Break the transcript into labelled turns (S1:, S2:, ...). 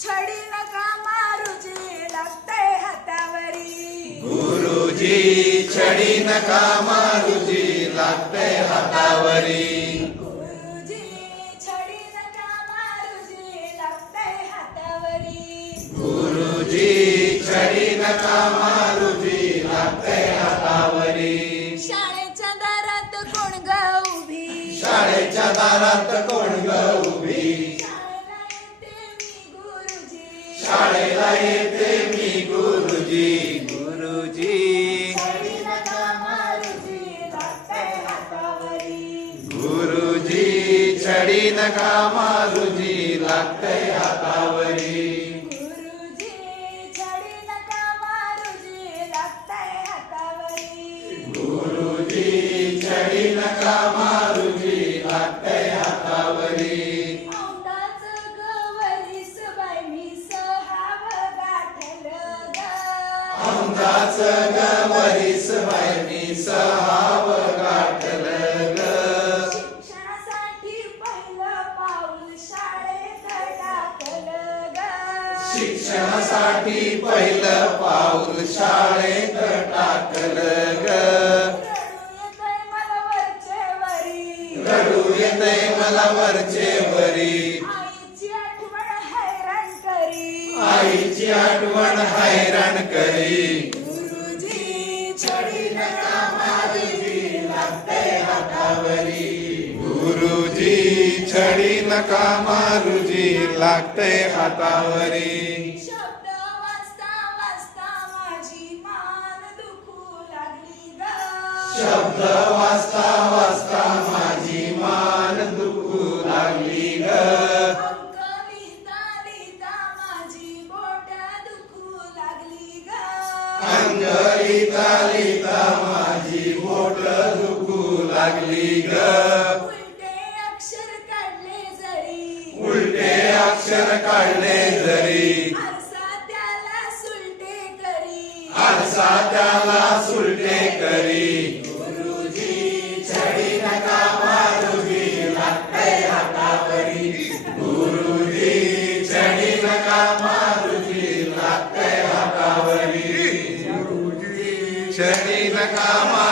S1: छडी नका मारुजी लागतंय हातावरी?
S2: गुरुजी छडी नका मारुजी लागतंय हातावरी?
S1: गुरुजी छडी नका मारुजी लागतंय हातावरी?
S2: गुरुजी छडी नका मारुजी लागतंय हातावरी?
S1: शाळेच्या दारात कोण ग उभी?
S2: शाळेच्या दारात कोण ग उभी?
S1: शाळेला येते मी गुरुजी।
S2: गुरुजी गुरुजी
S1: छडी नका मारुजी लागतय हातावरी. शिक्षणासाठी पहिलं पाऊल शाळेत टाकल ग. रडू येतंय मला वरचे वरी.
S2: येतय मला वरचे वरी
S1: आईची आठवण हैराण करी. गुरुजी छडी नका मारी लागते
S2: हातावरी. छडी नका मारुजी? लागतंय हातावरी.
S1: शब्द वाचता वाचता माझी मान दुखू लागली ग.
S2: शब्द वाचता वाचता माझी मान दुखू लागली ग.
S1: अंक लिहिता लिहिता माझी बोट दुखू लागली ग.
S2: अंग लिहिता लिहिता माझी बोट दुखू लागली ग
S1: उलटे अक्षर काढले जरी
S2: उलटे अक्षर काढले जरी.
S1: आरसा त्याला सुलटे करी.
S2: आरसा त्याला सुलटे करी. गुरुजी छडी नका मारुजी लागतंय हातावरी. गुरुजी छडी नका मारुजी लागतंय हातावरी. गुरुजी छडी नका मारुजी